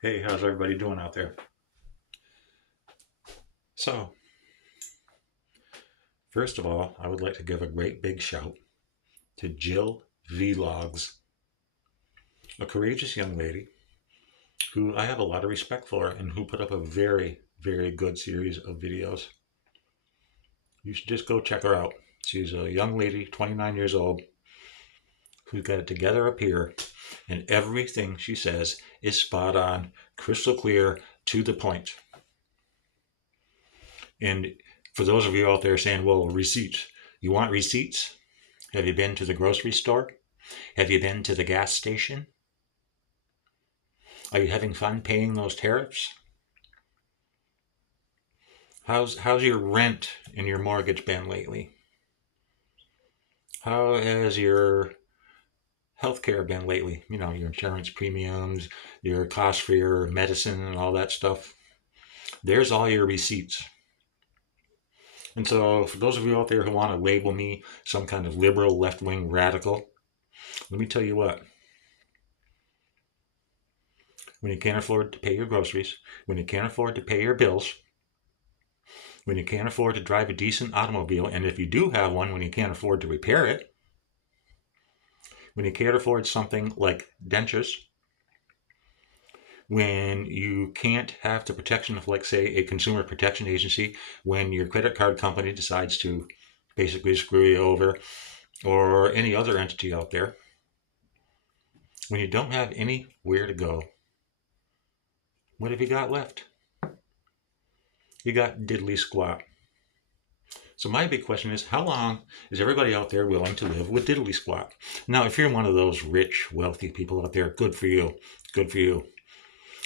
Hey, how's everybody doing out there? So, first of all, I would like to give a great big shout to Jill Vlogs, a courageous young lady who I have a lot of respect for and who put up a very, very good series of videos. You should just go check her out. She's a young lady, 29 years old, who got it together up here, and everything she says is spot on, crystal clear, to the point. And for those of you out there saying, well, receipts, you want receipts? Have you been to the grocery store? Have you been to the gas station? Are you having fun paying those tariffs? How's your rent and your mortgage been lately? How has your healthcare been lately? You know, your insurance premiums, your cost for your medicine and all that stuff. There's all your receipts. And so for those of you out there who want to label me some kind of liberal, left-wing radical, let me tell you what. When you can't afford to pay your groceries, when you can't afford to pay your bills, when you can't afford to drive a decent automobile, and if you do have one, when you can't afford to repair it, when you can't afford something like dentures, when you can't have the protection of, like, say, a consumer protection agency, when your credit card company decides to basically screw you over, or any other entity out there, when you don't have anywhere to go, what have you got left? You got diddly squat. So my big question is, how long is everybody out there willing to live with diddly squat? Now, if you're one of those rich, wealthy people out there, good for you. Good for you.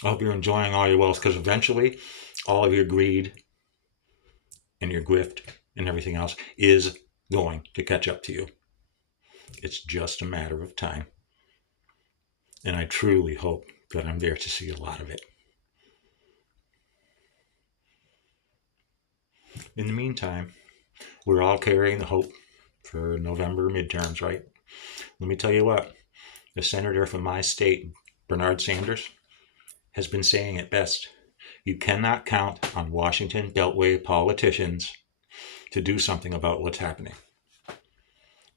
I hope you're enjoying all your wealth, because eventually all of your greed and your grift and everything else is going to catch up to you. It's just a matter of time. And I truly hope that I'm there to see a lot of it. In the meantime, we're all carrying the hope for November midterms, right? Let me tell you what, the senator from my state, Bernard Sanders, has been saying it best. You cannot count on Washington Beltway politicians to do something about what's happening,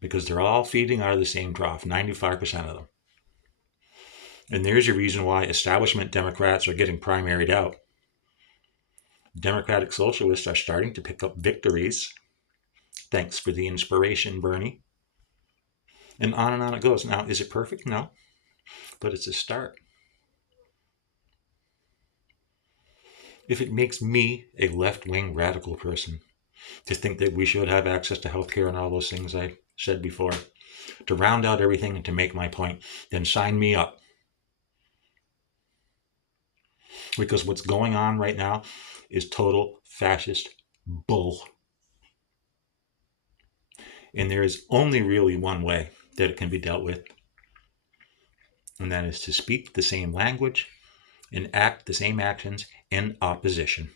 because they're all feeding out of the same trough, 95% of them. And there's your reason why establishment Democrats are getting primaried out. Democratic socialists are starting to pick up victories. Thanks for the inspiration, Bernie. And on it goes. Now, is it perfect? No. But it's a start. If it makes me a left-wing radical person to think that we should have access to healthcare and all those things I said before, to round out everything and to make my point, then sign me up. Because what's going on right now is total fascist bull. And there is only really one way that it can be dealt with, and that is to speak the same language and act the same actions in opposition.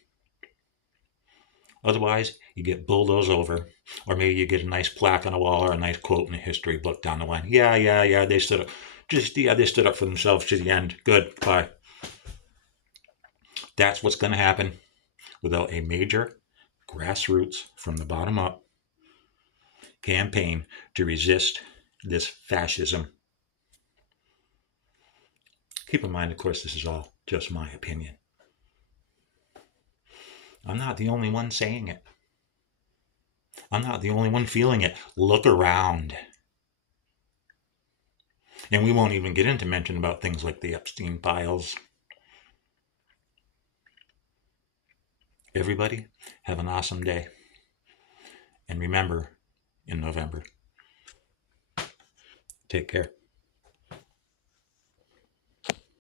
Otherwise, you get bulldozed over, or maybe you get a nice plaque on a wall or a nice quote in a history book down the line. Yeah, they stood up. They stood up for themselves to the end. Good, bye. That's what's going to happen without a major grassroots, from the bottom up, campaign to resist this fascism. Keep in mind, of course, this is all just my opinion. I'm not the only one saying it. I'm not the only one feeling it. Look around. And we won't even get into mention about things like the Epstein files. Everybody, have an awesome day. And remember, in November, take care.